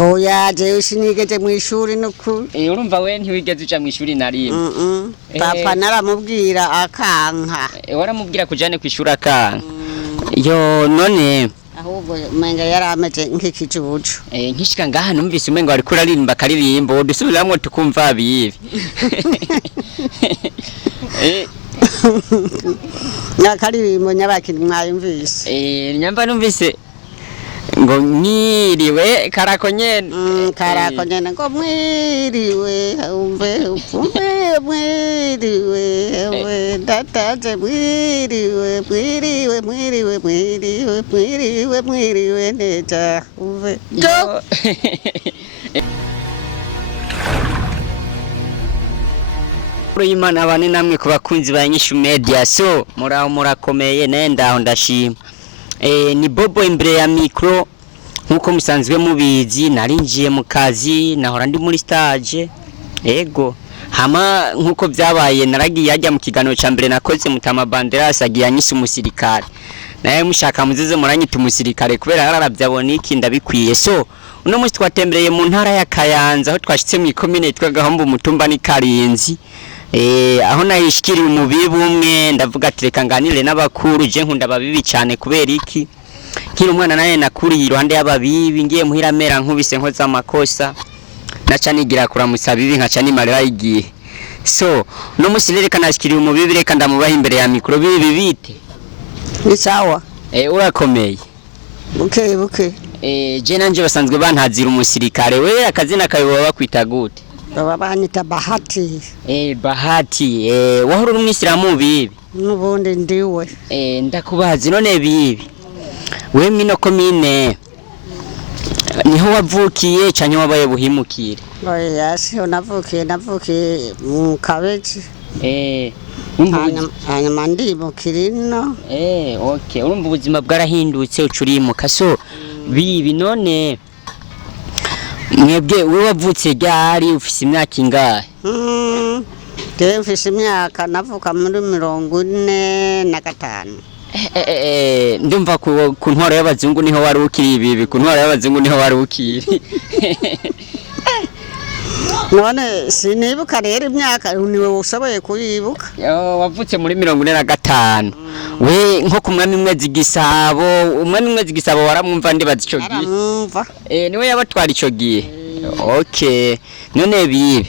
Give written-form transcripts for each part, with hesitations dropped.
oya jewe sinigeze mu ishuri n'ukuri urumva we ntiwigeze uja mu ishuri na rimwe papa naramubwira akanka waramubwira kujane ku ishuri akanka yo none ahubwo menga yarameze nk'ikijuju nkishika ngaha numvise umenga wari kuraririmba karirimbo dusubiramwo tukumva bibi nakaririmbo nyabakiri mwayumvise nyamba numvise ngo mwiriwe karako nyene ngo mwiriwe mwiriwe ndataje mwiriwe neza umve Imana abane namwe ku bakunzi ba Inyishu Media so murakomeye nenda ndashima ni Bobo imbere ya micro nkuko musanzwe mubizi narinjiye mu kazi nahora ndi muri stage ego hama nkuko byabaye naragiye ajya mu kiganiro ca mbere nakoze mutama banderas agiye anyise umusirikare naye mushaka muzize muranyita umusirikare kubera harabyabona iki ndabikwiye so uno munsi twatembereye mu ntara ya Kayanza aho twashitse mu ikomine twagahomba umutumba ni Karinzi aho nahishikiriye umubibi umwe ndavuga ati reka nganire n'abakuru je nkunda ababibi cyane kubera iki nkiri umwana naye nakuriye iruhande y'ababibi ngiye muhira mera nkubise nkoza amakosa naca nigira kuramutsa bibi nkaca nimarira igihe so no musi reka nashikiriye umubibi reka ndamubaha imbere ya mikro bibi bite ni sawa urakomeye buke je nanje basanzwe bantazira umusirikare we akazina kawe baba bakwita gute baba banyita Bahati Bahati wahora umwisiramu bibi nubundi ndiwe ndakubazi none bibi we mino komine niho wavukiye canke wabaye buhimukire oya siho navukiye mu Kabeji hanyuma ndi mu Kirino okay urumva ubuzima bwarahindutse ucurimuka so bibi none mwebwe we wavutse ryari ufise imyaka ingahe mfise imyaka navuka muri 45 ndumva ku ntwaro y'abazungu niho wari ukiri bibi ku ntwaro y'abazungu niho wari ukiri none sinibuka rero imyaka niwe ushoboye kuyibuka wavutse muri 45 we nko ku mwami mwezi gisabo waramwumva ndibaza ico gihe niwe yabatwara ico gihe okay none bibi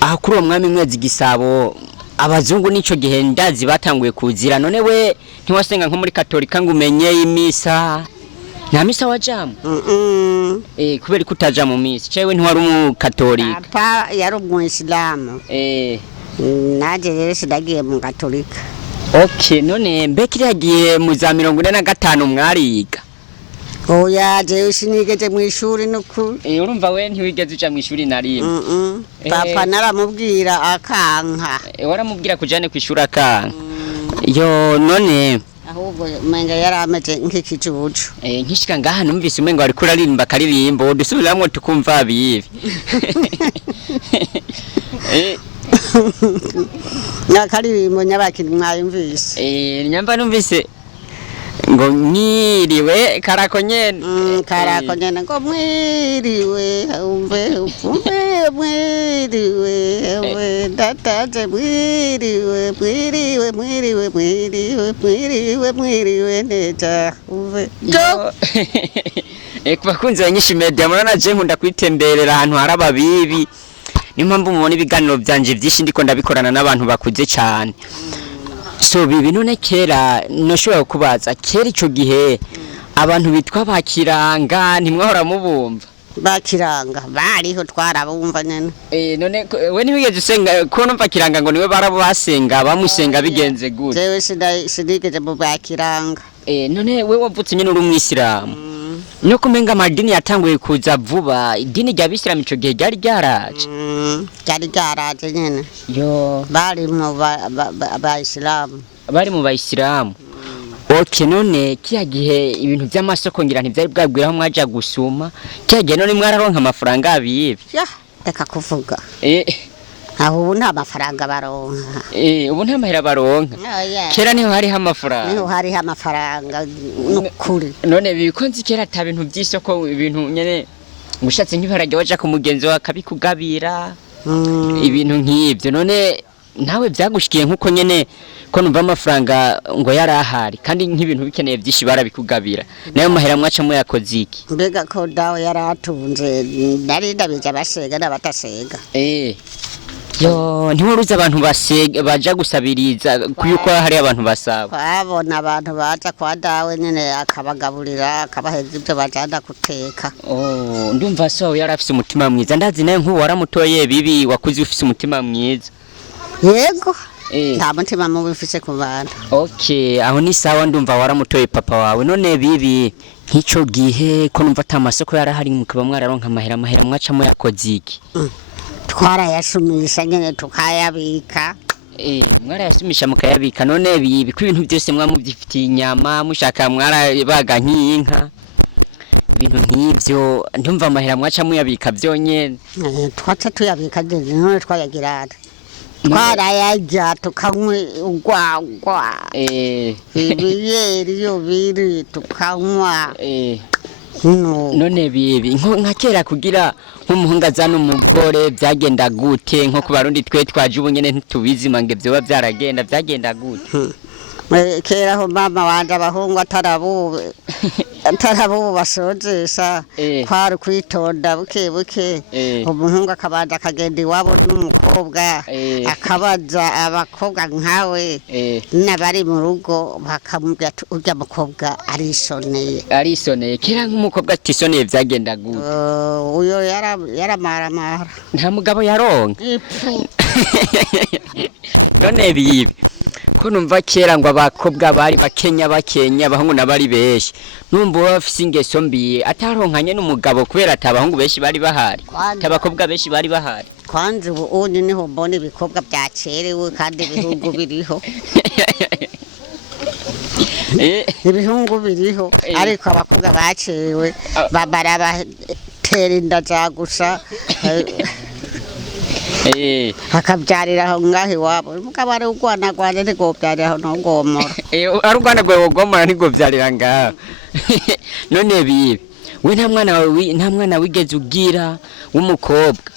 aha kuri uwo mwami mwezi gisabo abazungu nico gihe ndazi batanguye kuzira none we ntiwasenga nko muri katolika ngo umenye imisa nta misa wajamu kubera ko utaja mu misa cewe ntiwari umukatolika papa yari umuyisilamu naje rero sidagiye mu katolika okay none mbekiri yagiye mu za 45 mwariga oya jewe sinigeze mu ishuri n'ukuri urumva we ntiwigeze uja mu ishuri na rimwe papa naramubwira akanka waramubwira kujane ku ishuri akanka yo none ahubwo menga yarameze nk'ikijuju nkishika ngaha numvise umenga wari kuraririmba karirimbo dusubiramwo tukumva bibi nakaririmbo nyabakiri mwayumvise nyamba numvise ngo mwiriwe karako nyene ngo mwiriwe mwiriwe ndataje mwiriwe neza umve bakunzi ba Inyishu Media murana je nkunda kwitemberera ahantu hari ababibi niyo mpamvu mubona ibiganiro byanje byinshi ndiko ndabikorana n'abantu bakuze cyane so bibi none kera noshobora kubaza kera ico gihe abantu bitwa bakiranga ntimwahora mubumva bakiranga bariho twarabumva nyene none we nibigeze usenga ko numva kiranga ngo niwe barabasenga bamusenga bigenze gute jewe sinigeze mu bakiranga none we wavutse nyene uri umwisiramu no kumenga amadini yatanguye kuza vuba idini rya Bisiramu ico gihe ryari ryaraje nyene yo bari mu Bayisilamu okay none kiya gihe ibintu by'amasoko ngira ntivyari bwabwiraho mwaja gusuma kiya gihe none mwararonka amafaranga abiye reka kuvuga aho nta mafaranga baronka ubu nta mahera baronka kera niho hari amafaranga n'ukuri none bikonzi kera ata bintu by'isoko ibintu nyene ngushatse nk'ibiharage waja ku mugenzi wawe akabikugabira ibintu nk'ibyo none nawe byagushikiye nkuko nyene ko numva amafaranga ngo yarahari kandi nk'ibintu bikeneye byinshi barabikugabira nayo mahera mwaca mu yakoze iki mbega ko dawe yaratunze nari ndabije abasega n'abatasega yo ntiwaruza abantu basega baja gusabiriza kuyuko hari abantu basaba babona abantu baza kwa dawe nyene akabagaburira akabaheza ibyo bajana guteka ndumva so yarafise umutima mwiza ndazi naye nkubu waramutoye bibi wakuze ufise umutima mwiza yego nta mutima mubi ufise ku bantu okay aho ni sawa ndumva waramutoye papa wawe none bibi nk'ico gihe ko numva atamasoko yarahari mukaba mwararonka amahera mwacamo yakoze iki twarayasumisha nyene tukayabika mwarayasumisha mukayabika none bibi ko ibintu byose mwamubyifitiye inyama mushaka mwarabaga nk'inka ibintu nk'ivyo ndumva amahera mwaca muyabika byonyene twaca tuyabika none twayagirana twarayajya tukanywa urwagwa ibiyeri yo biri tukanywa none bibi nka kera kugira nk'umuhunga azana umugore byagenda gute nko ku barundi twe twaje ubu nyene ntitubizi mange byoba byagenda gute kera ho mama wanje abahungu atarabu basozesha kwari kwitonda buke umuhungu akabanza akagenda iwabo n'umukobwa akabaza abakobwa nkawe n'abari mu rugo bakamubwira ati urya mukobwa arisoneye kera nk'umukobwa atisoneye byagenda gute uyo yaramaramara nta mugabo yaronka none bibi ko numva kera ngo abakobwa bari bakenya abahungu nabari beshi numva bafise ingeso mbi ataronkanye n'umugabo kubera atabahungu beshi bari bahari tabakobwa beshi bari bahari kwanze ubu niho mbona ibikobwa byacerewe kandi ibihugu biriho ibihungu biriho ariko abakobwa bacerewe babara batera inda zagusa akabyarira aho ngaho iwabo umugabo ari urwana ntigobyarira aho ntugomora ari urwana rwogomora ntigobyarira ngaho none bibi we nta mwana wigeze ugira w'umukobwa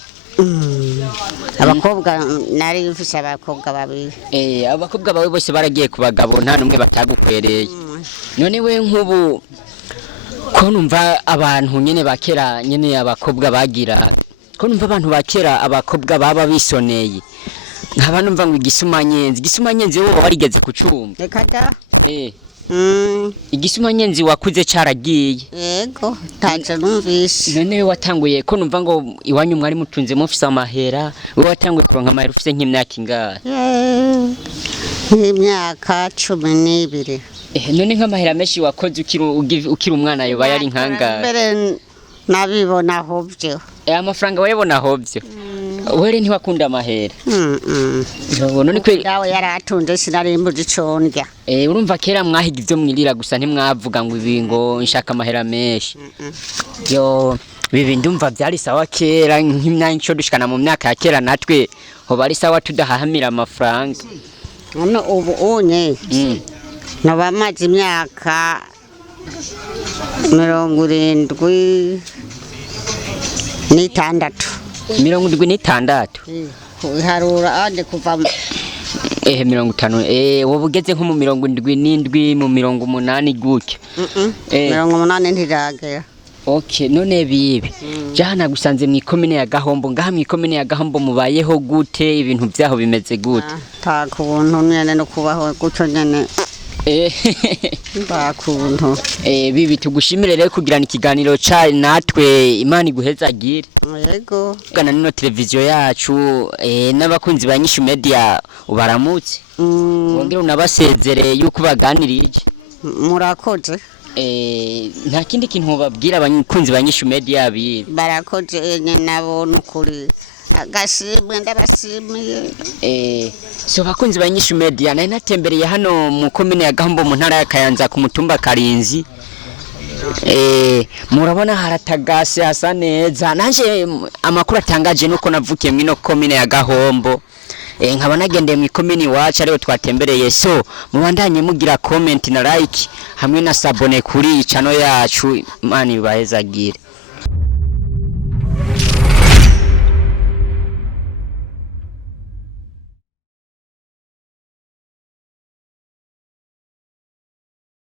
abakobwa nari mfise abakobwa babiri abakobwa bawe bose baragiye ku bagabo nta numwe batagukwereye none we nk'ubu ko numva abantu nyene bakera nyene abakobwa bagira ko numva abantu bakera abakobwa baba bisoneye nkaba numva ngo igisumanyenzi wowe warigeze kucumba reka da igisumanyenzi wakuze caragiye yego taje numvise none watanguye ko numva ngo iwanyu mwari mutunze mufise amahera we watanguye kuronka amahera ufise nk'imyaka ingahe nk'imyaka 12 none nk'amahera menshi wakoze ukiri umwana yoba yari nkanga mbere nabibona hovyo amafaranga wayebona hovyo were ntiwakunda amahera none kwe dawe yaratunze sinarimbuze icondya urumva kera mwahiga ivyo mwirira gusa ntimwavuga ngo ibi ngo nshaka amahera menshi yo bibi ndumva byari sawa kera nk'imyanco dushikana mu myaka ya kera natwe ho bari sawa tudahahamira amafaranga none ubu unye nabamaze imyaka 76 harura ande kuva 50 wowe ugeze nko mu 77 mu 80 gutyo 80 ntiragera okay none bibi jana gusanze mu ikomine ya Gahombo ngaha mu ikomine ya Gahombo mubayeho gute ibintu byaho bimeze gute ta kubuntu nyene no kubaho guco nyene bakuntu bibi tugushimire rero kugirana ikiganiro cyane natwe Imana iguhezagire yego gana nino televiziyo yacu n'abakunzi ba INYISHU media ubaramutse wongera unabasezereye yuko baganirije murakoze nta kindi kintu babwira abakunzi ba INYISHU media barakoze nabo nukuri agashimwe ndabashimiye so bakunzi ba INYISHU media nari natembereye hano mu komine ya Gahombo mu ntara ya Kayanza ku mutumba Karinzi murabona haratagase hasa neza nanje amakuru atangaje nuko navukiye mwino komine ya Gahombo nkaba nagendeye mu ikomini wacu ariho twatembereye so mubandanye mugira comment na like hamwe na sabone kuri channel yacu Imana ibahezagire